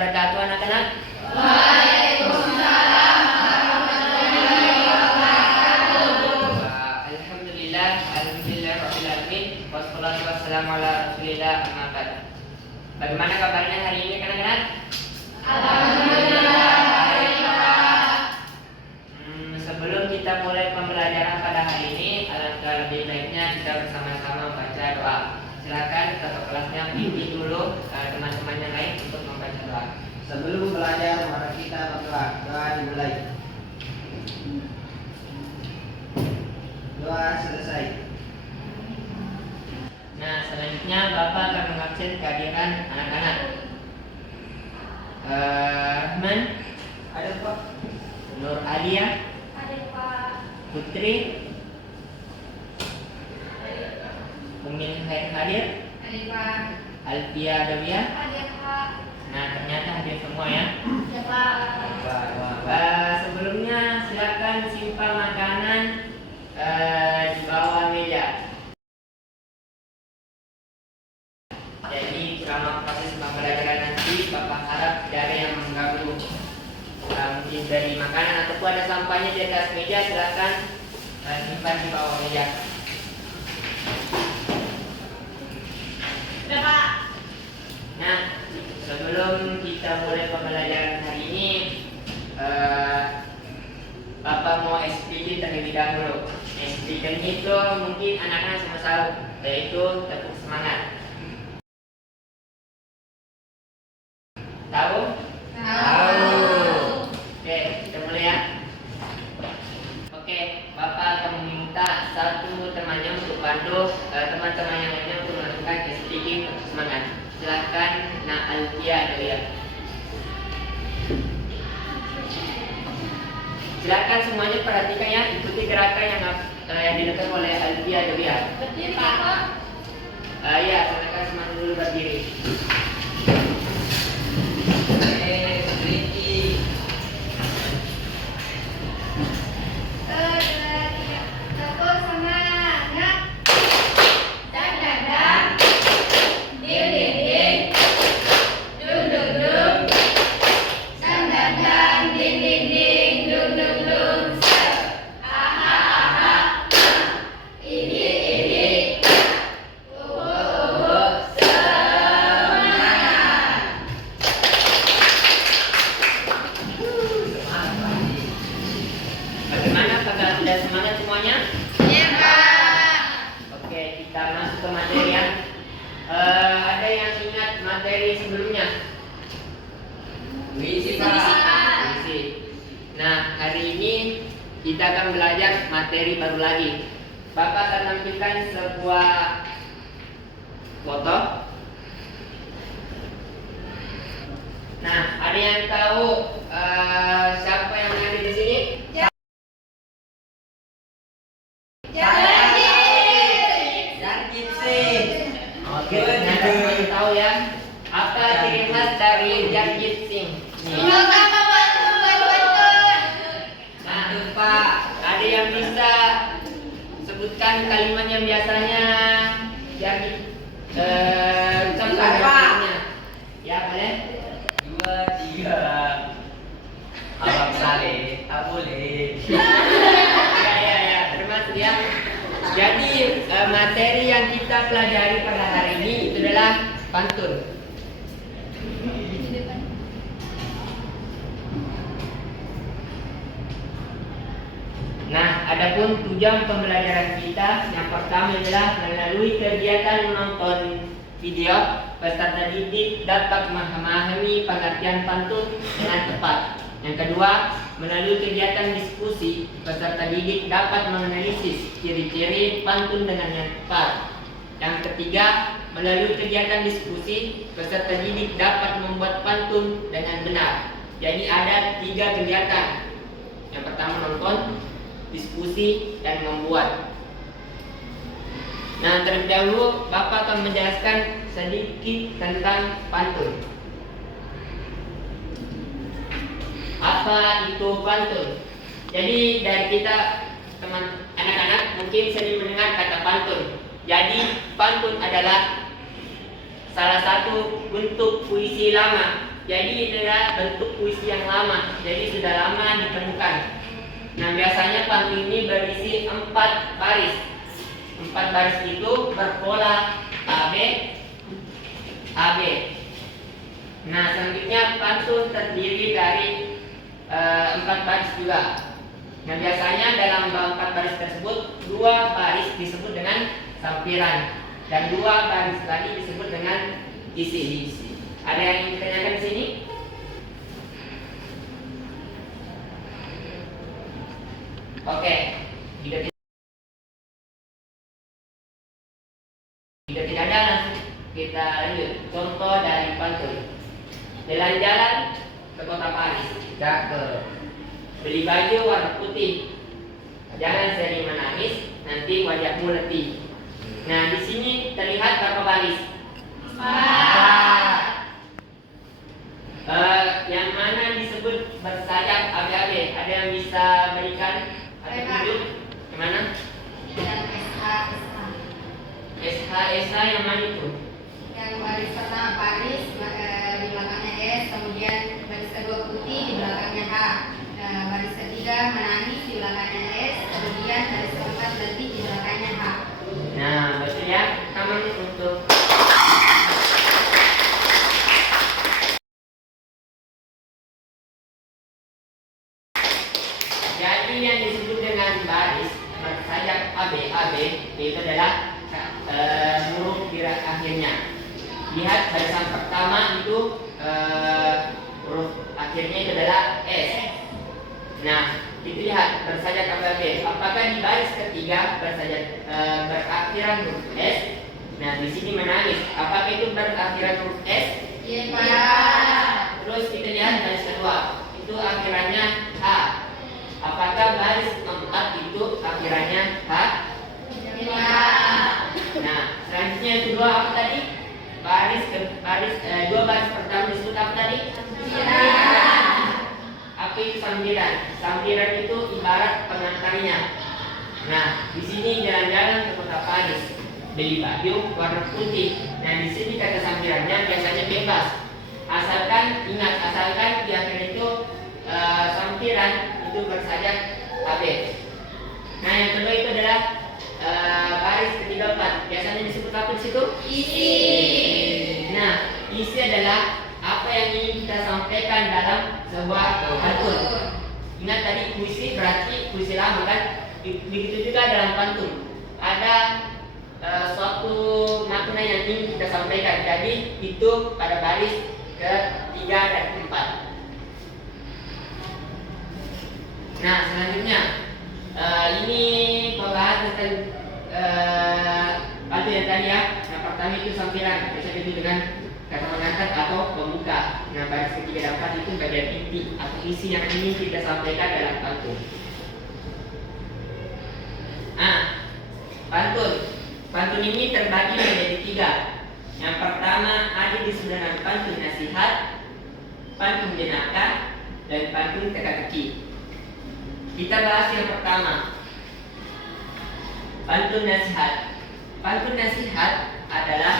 wabarakatuh anak-anak. Waalaikumsalam warahmatullahi wabarakatuh. Alhamdulillah rabbil alamin. Wassalatu wassalamu ala rasulillah amma ba'd. Bagaimana kabarnya hari ini anak-anak? Alhamdulillah baik, Pak. Sebelum kita mulai pembelajaran pada hari ini, alangkah lebih baiknya kita bersama-sama membaca doa. Silakan satu kelasnya pimpin dulu teman-teman yang lain untuk membaca doa. Sebelum belajar, mari kita berdoa. Doa dimulai. Doa selesai. Nah, selanjutnya Bapak akan mengabsen kehadiran anak-anak. Rahman, Ada Pak? Nur Alia, Ada, Pak. Putri, Umin Khair hadir, Ada, Pak. Alfia Dawiyah. Ada, Pak. Nah, ternyata hadir semua ya. Ya, Pak. Sebelumnya silakan simpan makanan di bawah meja. Jadi selama proses pembelajaran nanti Bapak harap tidak ada yang mengganggu. Mungkin dari makanan ataupun ada sampahnya di atas meja, silakan simpan di bawah meja. Ya, Pak. Nah, sebelum kita mulai pembelajaran hari ini, Bapak mau explain terlebih dahulu. Explain itu mungkin anak-anak semua tahu, yaitu tepuk semangat. Tahu? Tahu. Oke, kita mulai ya. Oke, Bapak akan meminta satu temannya untuk bantu teman-teman yang lainnya untuk melakukan explain tepuk semangat. Silakan Nak Alfia Dawiyah. Silakan semuanya perhatikan ya, ikuti gerakan yang dilakukan oleh Alfia Dawiyah. Berdiri, Pak. Ya, silakan semuanya dulu berdiri. Tepuk semangat. Dan dadang. Ding ding ding. Dung dung dung. Dan dadang. Ding ding ding. Dung dung dung. Aha aha. Ini. Semangat. Bagaimana? Apakah sudah semangat semuanya? Ya, Pak. Oke, kita masuk ke materi ya. Ada yang ingat materi sebelumnya? Puisi, Pak. Puisi. Nah, hari ini kita akan belajar materi baru lagi. Bapak akan tampilkan sebuah foto. Nah, ada yang tahu siapa yang ada di sini? Jarjit sih. Oke, ternyata semuanya tahu ya. Apa ciri khas dari Jarjit Singh? Nih. Nah, Pak, ada yang bisa sebutkan kalimat yang biasanya Jarjit ucapkan artinya? Ya, boleh? 2, 3. Abang Saleh, tak boleh. Ya, termasuk ya. Jadi materi yang kita pelajari pada hari ini itu adalah pantun. Nah, adapun tujuan pembelajaran kita yang pertama adalah melalui kegiatan menonton video, peserta didik dapat memahami pengertian pantun dengan tepat. Yang kedua, melalui kegiatan diskusi, peserta didik dapat menganalisis ciri-ciri pantun dengan yang tepat. Yang ketiga, melalui kegiatan diskusi, peserta didik dapat membuat pantun dengan benar. Jadi ada 3 kegiatan. Yang pertama nonton, diskusi, dan membuat. Nah, terlebih dahulu Bapak akan menjelaskan sedikit tentang pantun. Apa itu pantun? Jadi dari kita teman anak-anak mungkin sering mendengar kata pantun. Jadi pantun adalah salah satu bentuk puisi lama jadi ini adalah bentuk puisi yang lama, jadi sudah lama ditemukan. Nah, biasanya pantun ini berisi 4 baris. 4 baris itu berpola AB, AB. Nah, selanjutnya pantun terdiri dari 4 baris juga. Nah, biasanya dalam 4 baris tersebut 2 baris disebut dengan sampiran dan 2 baris lagi disebut dengan isi. Ada yang ingin ditanyakan di sini? Oke, jika tidak ada, langsung kita lanjut. Contoh dari pantun. Jalan-jalan ke kota Paris. Cakep. Beli baju warna putih. Jangan sering menangis, nanti wajahmu letih. Nah, di sini terlihat berapa baris? 4. Yang mana disebut bersayap AB-AB? Ada yang bisa berikan atau tunjuk? Yang mana? Dan SH yang mana itu? yang baris pertama Paris, di belakangnya S, kemudian baris kedua putih, di belakangnya H. Baris ketiga menangis, di belakangnya S, kemudian baris keempat letih, di belakangnya H. Nah, betul ya. Kamu untuk jadi yang disebut dengan baris bersayap AB itu adalah huruf di akhirnya. Lihat barisan pertama itu huruf akhirnya itu adalah S. Nah, kita lihat bersayap AB. Apakah di baris ketiga bersayap berakhiran huruf S? Nah, di sini menangis. Apakah itu berakhiran huruf S? Iya. Terus kita lihat baris kedua, itu akhirannya H. Apakah baris keempat itu akhirannya H? Iya. Nah, selanjutnya yang kedua apa tadi? Dua baris pertama disebut apa tadi? Apa itu sambiran? Sambiran itu ibarat pengantarnya. Nah, di sini jalan-jalan ke kota Paris, beli baju warna putih. Nah, di sini kata sambirannya biasanya bebas. Asalkan di akhir itu sampiran itu bersayap AB. Nah, yang kedua itu adalah baris ketiga 4. Biasanya disebut apa di situ? Isi. Nah, isi adalah apa yang ingin kita sampaikan dalam sebuah pantun. Ingat tadi puisi berarti puisi lama kan? Begitu juga dalam pantun. Ada suatu makna yang ingin kita sampaikan. Jadi itu pada baris ke-3 dan ke-4. Nah, selanjutnya ini pembahasan tentang pantun yang tadi ya. Yang pertama itu sampiran, bisa itu dengan kata pengantar atau pembuka. Nah, baris ketiga dan 4 itu bagian inti atau isi yang ingin kita sampaikan dalam pantun. Pantun ini terbagi menjadi 3. Yang pertama ada disebut dengan pantun nasihat, pantun jenaka, dan pantun teka-teki. Kita bahas yang pertama, pantun nasihat. Pantun nasihat adalah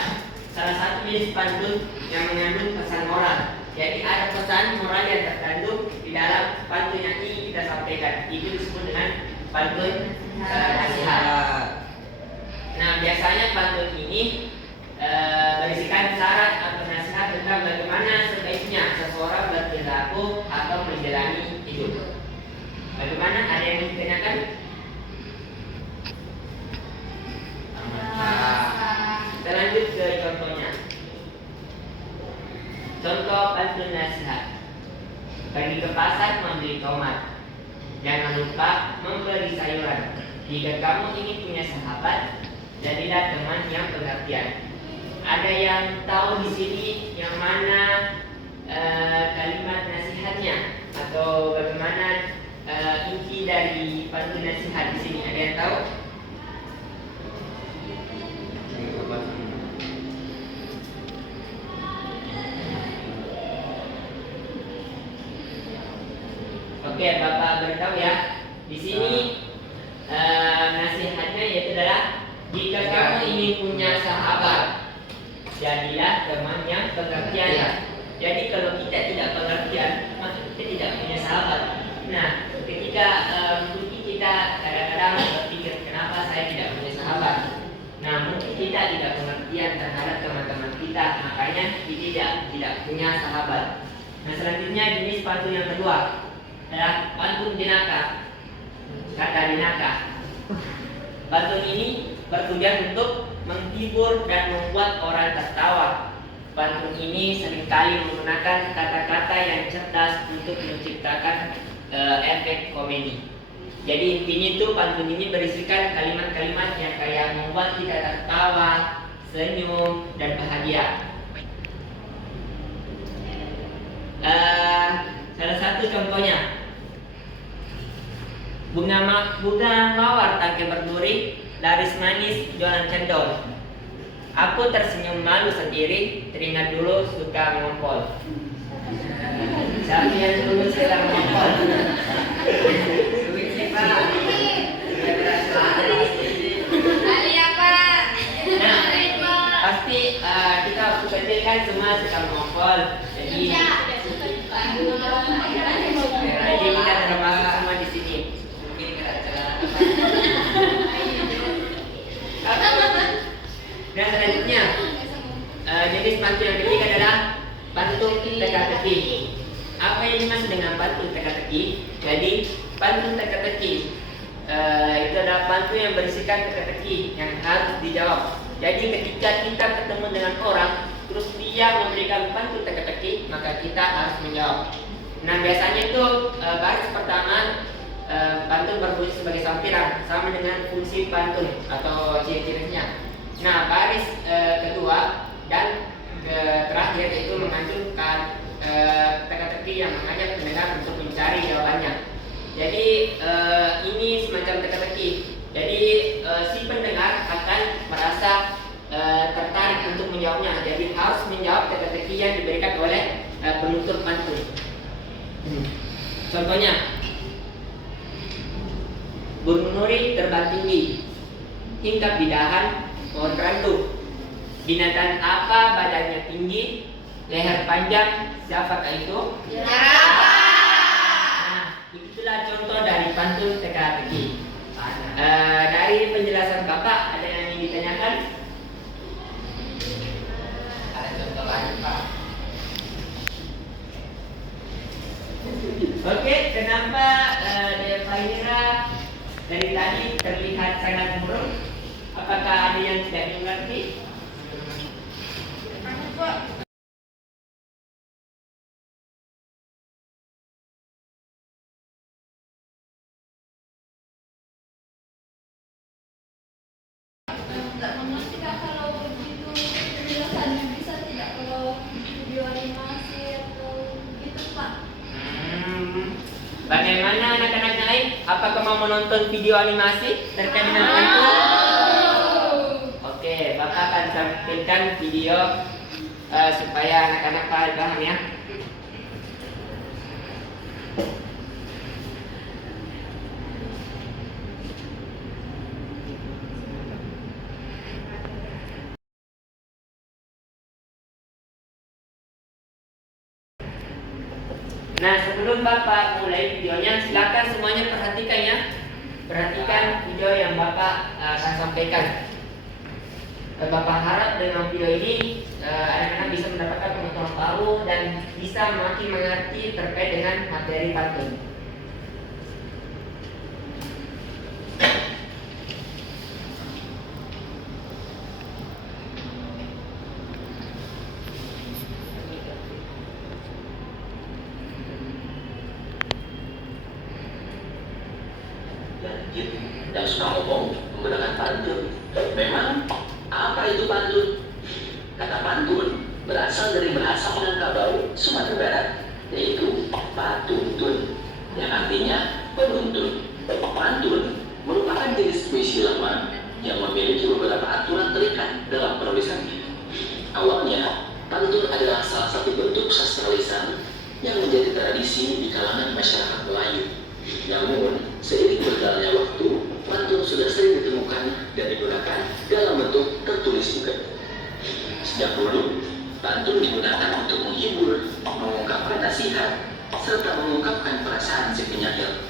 salah satu jenis pantun yang mengandung pesan moral. Jadi ada pesan moral yang terkandung di dalam pantun yang ingin kita sampaikan. Itu disebut dengan pantun nasihat. Nah, biasanya pantun ini berisikan syarat atau nasihat tentang bagaimana sebaiknya seseorang berperilaku atau menjalani hidup. Bagaimana? Ada yang ingin ditanyakan? Kita lanjut ke contohnya. Contoh pantun nasihat. Pergi ke pasar membeli tomat. Jangan lupa membeli sayuran. Jika kamu ingin punya sahabat, jadilah teman yang pengertian. Ada yang tahu di sini yang mana kalimat nasihatnya atau bagaimana inti dari pantun nasihat di sini? Ada yang tahu? Oke, Bapak beritahu ya. Di sini nasihatnya yaitu adalah jika kamu ingin punya sahabat, jadilah teman yang pengertian. Jadi kalau kita tidak pengertian, maka kita tidak punya sahabat. Nah, ketika mungkin kita kadang-kadang berpikir kenapa saya tidak punya sahabat. Nah, mungkin kita tidak pengertian terhadap teman-teman kita, makanya kita tidak punya sahabat. Nah, selanjutnya jenis pantun yang kedua adalah pantun jenaka. Kata jenaka. Pantun ini bertujuan untuk menghibur dan membuat orang tertawa. Pantun ini seringkali menggunakan kata-kata yang cerdas untuk menciptakan efek komedi. Jadi intinya itu pantun ini berisikan kalimat-kalimat yang kayak membuat kita tertawa, senyum, dan bahagia. Salah satu contohnya, bunga mawar tangkai berduri, laris manis jualan cendol. Aku tersenyum malu sendiri, teringat dulu suka mengompol. Siapa yang dulu suka mengompol? Ali apa? Nah, pasti kita waktu kecil kan semua suka mengompol. Jadi kita termasuk semua di sini. Mungkin dan selanjutnya jenis pantun yang ketiga adalah pantun teka-teki. Apa yang dimaksud dengan pantun teka-teki? Jadi pantun teka-teki itu adalah pantun yang berisikan teka-teki yang harus dijawab. Jadi ketika kita ketemu dengan orang terus dia memberikan pantun teka-teki, maka kita harus menjawab. Nah, biasanya itu baris pertama pantun berbunyi sebagai sampiran, sama dengan fungsi pantun atau ciri-cirinya. Nah, baris kedua dan terakhir itu mengajukan teka-teki yang mengajak pendengar untuk mencari jawabannya. Jadi ini semacam teka-teki. Jadi si pendengar akan merasa tertarik untuk menjawabnya. Jadi harus menjawab teka-teki yang diberikan oleh penutur pantun. Contohnya, burung nuri terbang tinggi, hinggap di dahan pohon randu. Binatang apa badannya tinggi, leher panjang, siapakah itu? Nah, itulah contoh dari pantun teka-teki. Dari penjelasan Bapak, ada yang ingin ditanyakan? Ada contoh lain, Pak? Oke, kenapa Faira dari tadi terlihat sangat murung? Apakah ada yang tidak mengerti? Tidak mengerti Kak, kalau begitu penjelasannya bisa tidak kalau video animasi atau gitu Pak? Bagaimana anak-anak lain? Apakah mau menonton video animasi terkait dengan pantun? Oke, Bapak akan tampilkan video supaya anak-anak paham ya. Nah, sebelum Bapak mulai videonya, silakan semuanya perhatikan ya. Perhatikan video yang Bapak akan sampaikan. Bapak harap dengan video ini anak-anak bisa mendapatkan pengetahuan baru dan bisa makin mengerti terkait dengan materi pantun. Dan suka ngomong menggunakan pantun. Memang apa itu pantun? Kata pantun berasal dari bahasa Minangkabau, Sumatera Barat, yaitu patuntun, yang artinya penuntun. Pantun merupakan jenis puisi lama yang memiliki beberapa aturan terikat dalam penulisannya. Awalnya, pantun adalah salah satu bentuk sastra lisan yang menjadi tradisi di kalangan masyarakat Melayu. Namun, seiring berjalannya waktu, pantun sudah sering ditemukan dan digunakan dalam bentuk tertulis juga. Sejak dulu, Pantun digunakan untuk menghibur, mengungkapkan nasihat, serta mengungkapkan perasaan si penyair.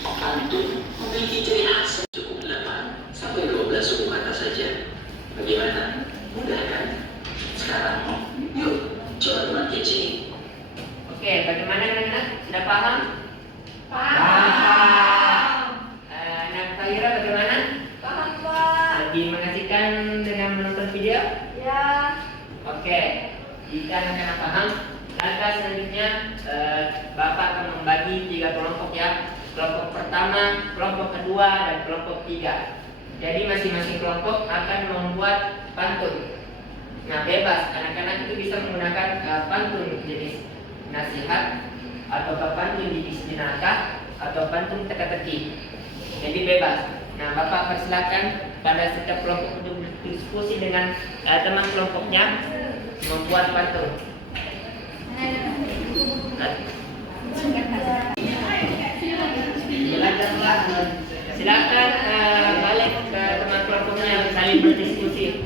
Pantun memiliki ciri khas cukup 8 sampai 12 suku kata saja. Bagaimana? Mudah kan? Sekarang, yuk coba teman kece. Oke, bagaimana anak-anak? Sudah paham? Anak Fahira bagaimana? Paham, Pak. Lebih mengasihkan dengan menonton video? Ya. Oke, jika anak-anak paham, langkah selanjutnya Bapak akan membagi 3 kelompok ya. Kelompok pertama, kelompok kedua, dan kelompok 3. Jadi masing-masing kelompok akan membuat pantun. Nah, bebas, anak-anak itu bisa menggunakan pantun jenis nasihat, atau pantun jenis jenaka, atau pantun teka-teki. Jadi bebas. Nah, Bapak persilakan pada setiap kelompok untuk berdiskusi dengan teman kelompoknya membuat pantun. Silakan balik ke teman kelompoknya saling berdiskusi.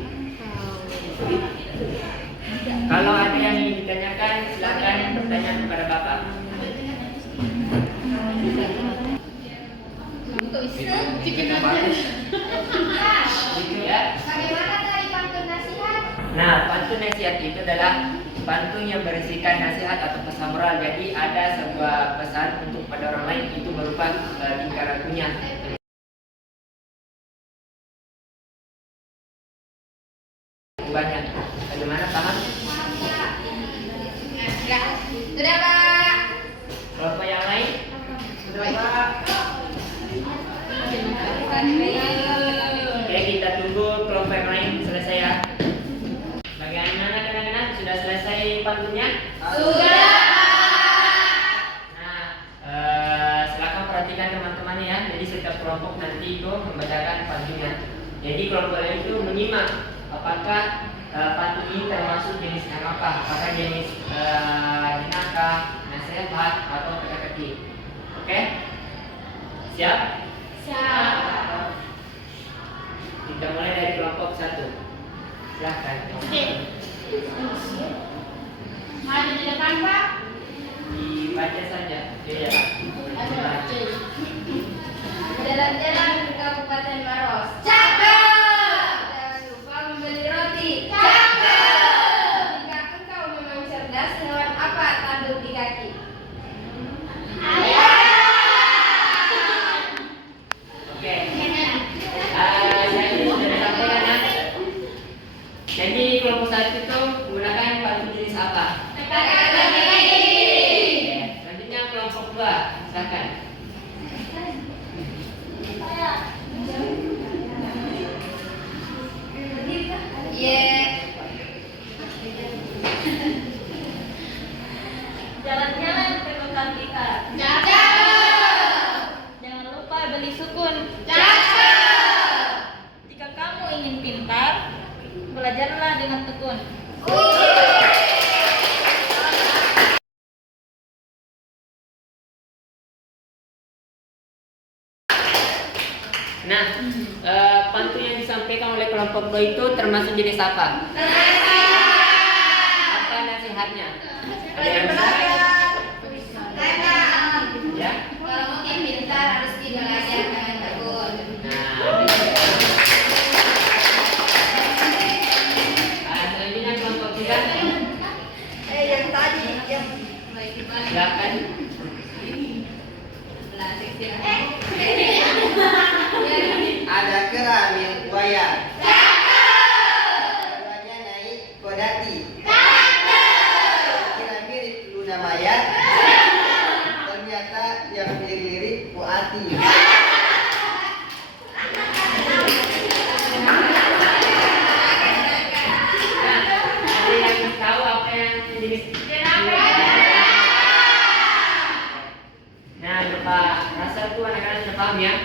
Kalau ada yang ingin ditanyakan, silakan bertanya kepada Bapak. Ya. Bagaimana dari pantun nasihat? Nah, pantun nasihat itu adalah pantun yang berisikan nasihat atau pesan moral. Jadi ada sebuah pesan untuk pada orang lain, itu berupa tingkah lakunya. Banyak. Bagaimana, paham? Sudah, Pak. Kelompok yang lain? Sudah, Pak. Oke, kita tunggu kelompok yang lain selesai ya. Bagaimana anak-anak? Sudah selesai pantunnya? Sudah. Nah, silakan perhatikan teman-temannya ya. Jadi setiap kelompok nanti itu membacakan pantunnya. Jadi kelompok lain itu menyimak apakah pantun ini termasuk jenis yang apa? Apakah jenis jenaka, nasihat, atau teka-teki? Oke? Siap? Siap. Kita mulai dari kelompok 1. Silahkan. Oke. Maju di depan, Pak. Dibaca saja. Iya. Jalan-jalan ke Kabupaten Maros. Cakep. Jangan lupa membeli roti. Cakep. Jika engkau memang cerdas, hewan apa tanduk di kaki? Oke. Jadi sudah disampaikan ya. Jadi kelompok 1 itu menggunakan pantun jenis apa? Oke. Selanjutnya kelompok 2. Silakan. Jalan-jalan ke kota kita. Cakep. Jangan lupa beli sukun. Cakep. Jika kamu ingin pintar, belajarlah dengan tekun. Nah, pantun yang disampaikan oleh kelompok 2 itu termasuk jenis apa? Apa nasihatnya? Ada yang bisa? Ya. Kalau mau pintar harus belajar dengan tekun. Nah, selanjutnya kelompok 3. Yang tadi yang Silakan. Ada kera milik buaya. Keduanya naik kodati. Kira mirip Luna Maya. Ternyata yang mirip Puati. Ada yang tahu apa yang jenis Nah, Pak rasa itu anak-anak sudah paham ya.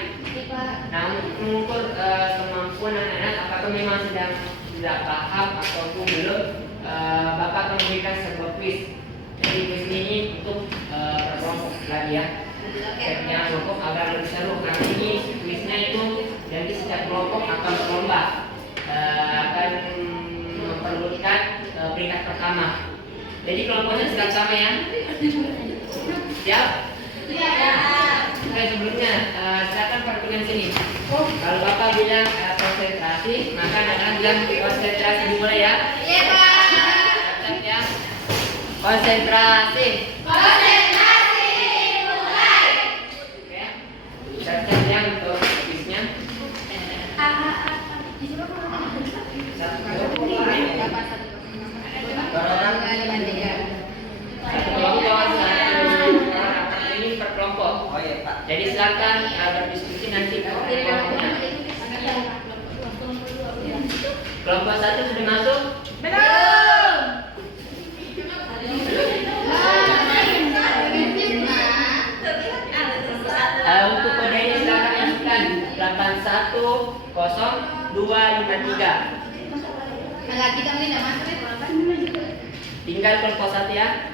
Nah, untuk mengukur kemampuan anak-anak apakah memang sudah paham ataupun belum, Bapak akan memberikan sebuah quiz. Jadi quiz ini untuk berkelompok lagi ya. Setiap kelompok agar lebih seru. Karena ini quiznya itu nanti setiap kelompok akan berlomba, akan memperlukan peringkat pertama. Jadi kelompoknya sedang sama ya. Siap? Oke, sebelumnya silakan perhatikan sini. Kalau Bapak bilang konsentrasi, maka anak-anak bilang konsentrasi dimulai ya. Iya, Pak. Siap ya. Konsentrasi. Konsentrasi dimulai. Oke. Siap ya untuk habisnya. Satu kelompok, ini per kelompok. Oh iya Pak. Jadi silakan berdiskusi nanti per kelompoknya. Kelompok 1 sudah masuk? Untuk kode ini silakan masukkan 810253. Lagi kami tidak masuk ya, Bapak. Tinggal kelompok 1 ya.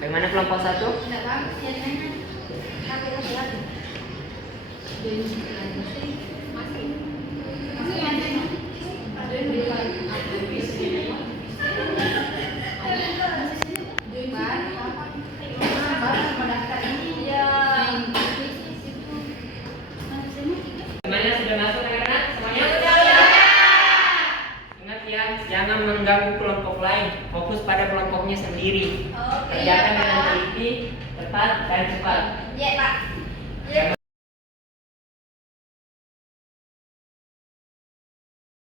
Bagaimana kelompok 1? Tidak bagus ya, Nana. Aku lagi. Semuanya sudah masuk anak-anak? Semuanya? Ingat ya, jangan mengganggu kelompok lain. Fokus pada kelompoknya sendiri. Kerjakan dengan teliti, tepat, dan cepat. Iya, Pak.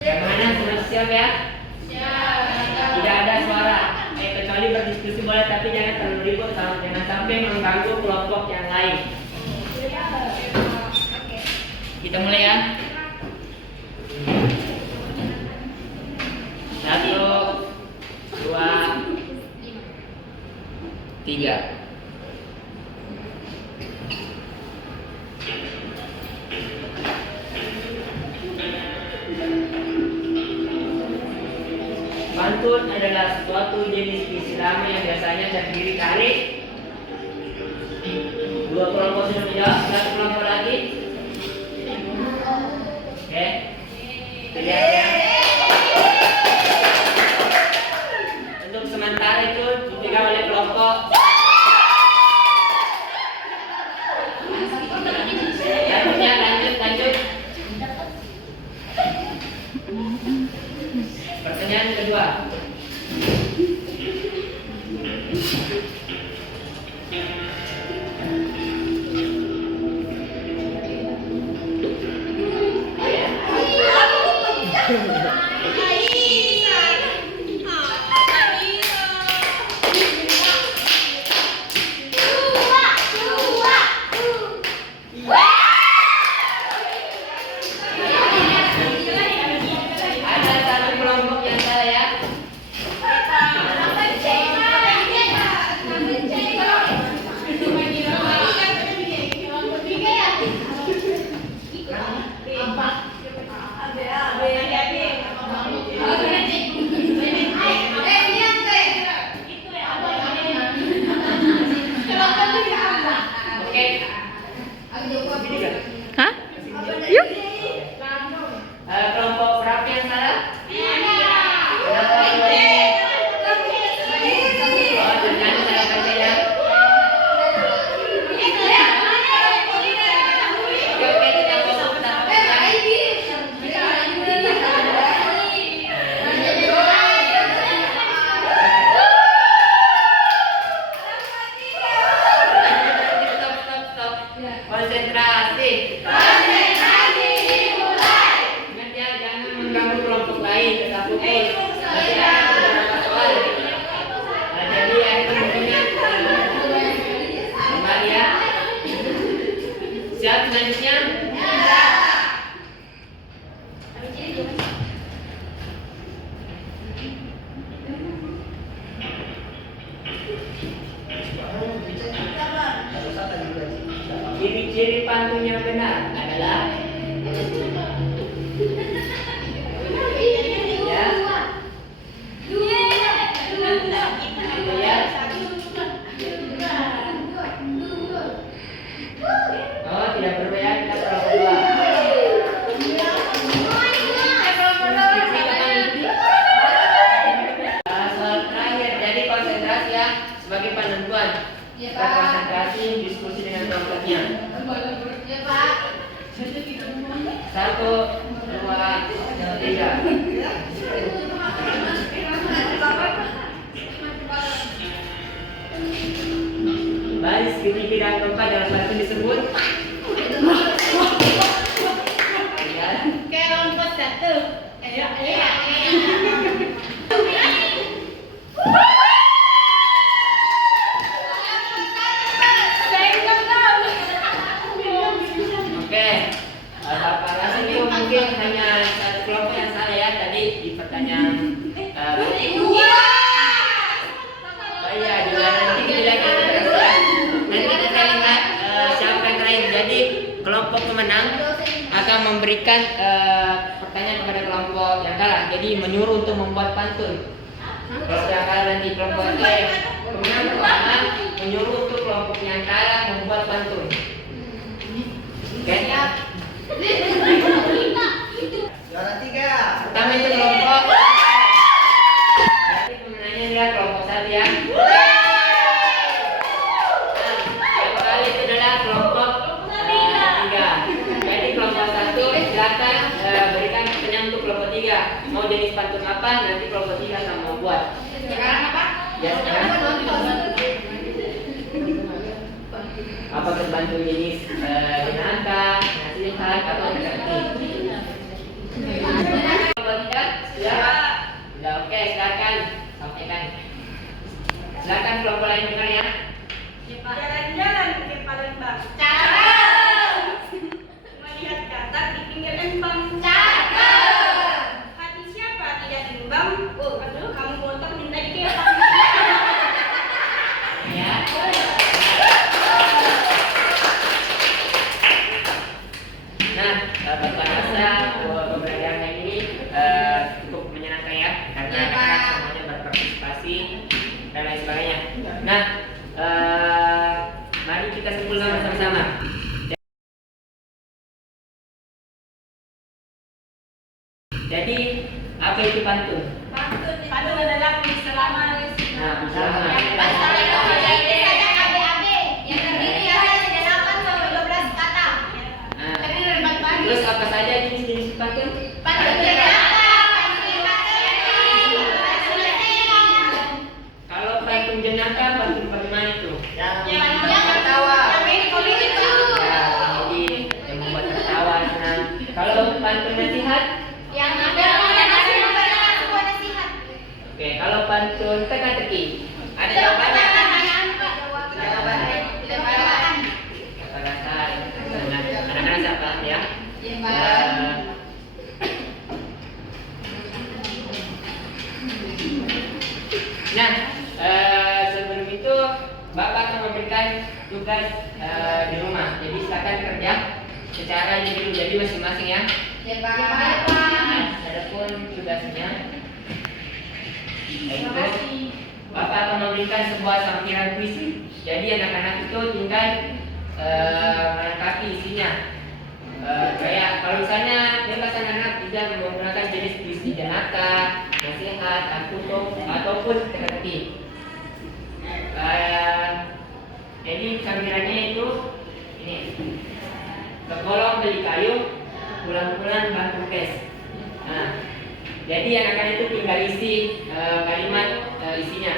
Bagaimana? Sudah siap ya? Tidak ada suara. Kecuali berdiskusi boleh, tapi jangan terlalu ribut, jangan sampai mengganggu kelompok yang lain. Kita mulai ya. 1, 2, 3. Pantun adalah suatu jenis puisi lama yang biasanya terdiri dari 2 kelompok sudah menjawab, 1 kelompok lagi. Oke, lihat ya. Untuk sementara itu dipegang oleh kelompok. Lanjutnya, lanjut. Pertanyaan kedua. Ada satu kelompok yang salah ya. Oke. Hah? Yuk. Kelompok berapa yang salah? Kenapa dua ini? Oh, ternyata salah baca ya. Oke, tidak usah Stop. Konsentrasi. Ingat ya, jangan mengganggu kelompok lain, tetap fokus. Masih ada beberapa soal. Jadi ada kemungkinan kembali ya. Siap selanjutnya? Ciri-ciri pantun yang benar adalah ya. Oh, tidak berbeda, kita perlu kedua. Ya, Kita Pak. konsentrasi diskusi dengan kelompoknya. Ya, Pak. 1, 2, 3. Baris ketiga dan keempat dalam bahasa disebut. Lihat. Kelompok 1. Ayo. Oke, Bapak Rasim itu mungkin hanya satu kelompok yang salah ya tadi di pertanyaan. Oh iya, juga nanti kita lihat terus ya. Nanti kita lihat siapa yang terakhir. Jadi kelompok pemenang akan memberikan pertanyaan kepada kelompok yang kalah. Jadi menyuruh untuk membuat pantun. Kelompok yang kalah nanti kelompok pemenang pertama menyuruh untuk kelompok yang kalah membuat pantun. Oke. Juara 3. Pertama itu kelompok. Jadi pemenangnya adalah kelompok 1 ya. Yang kali itu adalah kelompok 3. Jadi kelompok 1 silakan berikan pertanyaan untuk kelompok 3. Mau jenis pantun apa? Nanti kelompok 3 akan membuat. Sekarang apa? Ya sekarang apa terbantu jenis jenaka, nasihat atau teka-teki. Kalau tidak, sudah oke, silakan sampaikan. Silakan kelompok lain dengar ya. Jalan-jalan ke Palembang. Cakep. Melihat katak di pinggir empang. Cakep. Hati siapa tidak bimbang? Oh, aduh, kamu botak minta dikepang. Ya. Nah, Bapak rasa pembelajaran ini cukup menyenangkan ya, karena Ya, Pak. anak-anak semuanya berpartisipasi dan lain sebagainya. Nah, mari kita simpulkan bersama-sama. Jadi, apa itu pantun? Pantun adalah selama Nah, bersama. Yang terdiri atas 8 sampai 12 kata. Nah, Terdiri dari 4 baris. terus apa saja jenis-jenis pantun? Pantun jenaka, Kalau pantun jenaka, pantun bagaimana itu? Yang tertawa. Ya, jadi yang membuat tertawa, senang. Kalau pantun nasihat, yang ada sebuah nasihat. oke. Kalau pantun teka-teki, ada jawabannya. Kata rasa, anak-anak siapa ya? Ya, Pak. Nah, sebelum itu Bapak akan memberikan tugas di rumah. Jadi silakan kerja secara individu, jadi masing-masing ya. Ya, Pak. Adapun tugasnya, yaitu Bapak akan memberikan sebuah sampiran puisi. Jadi anak-anak itu tinggal melengkapi isinya. Kayak kalau misalnya bebas anak-anak tidak menggunakan jenis puisi jenaka, nasihat, akutuk ataupun teka-teki. Jadi sampirannya itu ini. Kegolong beli kayu, bulan-bulan bantu kes. Nah, jadi anak-anak itu tinggal isi kalimat isinya,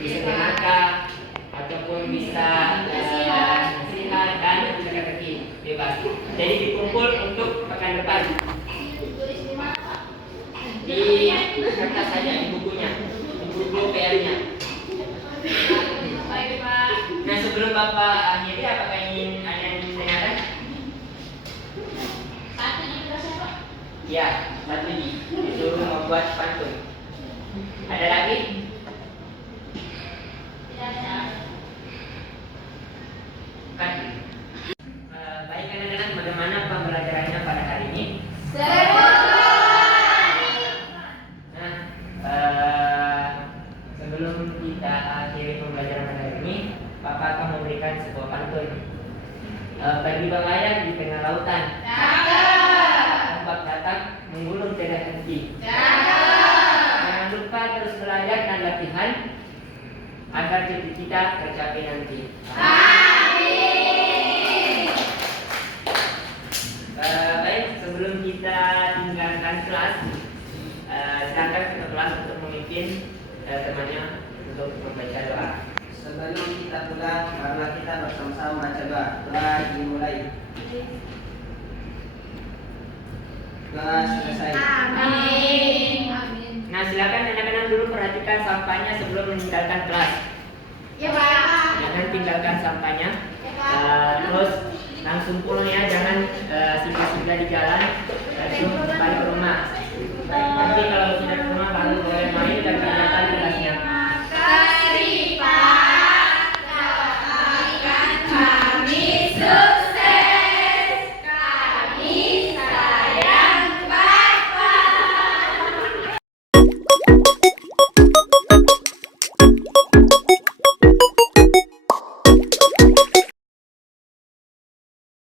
bisa jenaka ataupun bisa nasihat dan teka-teki, bebas. Jadi dikumpul untuk pekan depan di kertas saja, di bukunya, di buku PR-nya. Nah, sebelum Bapak akhiri, apakah ingin ada yang ingin ditanyakan? Ya, satu ini disuruh membuat pantun. Ada lagi? Kan? Baik anak-anak, bagaimana pembelajarannya pada hari ini? Nah, sebelum kita akhiri pembelajaran pada hari ini, Bapak akan memberikan sebuah pantun. Pergi berlayar di tengah lautan, ombak datang menggulung tidak henti. Jangan lupa terus belajar dan latihan agar cita-cita tercapai nanti. Baik, sebelum kita tinggalkan kelas, silakan ke kelas untuk memimpin temannya untuk membaca doa. Sebelum kita pulang, marilah kita bersama-sama baca doa. Doa dimulai. Doa selesai. Amin. Nah, silakan anak-anak dulu perhatikan sampahnya sebelum meninggalkan kelas. Ya Pak. Jangan tinggalkan sampahnya. Ya Pak. Terus langsung pulang ya, jangan singgah-singgah di jalan, langsung balik ke rumah. Nanti kalau sudah ke rumah baru boleh main dan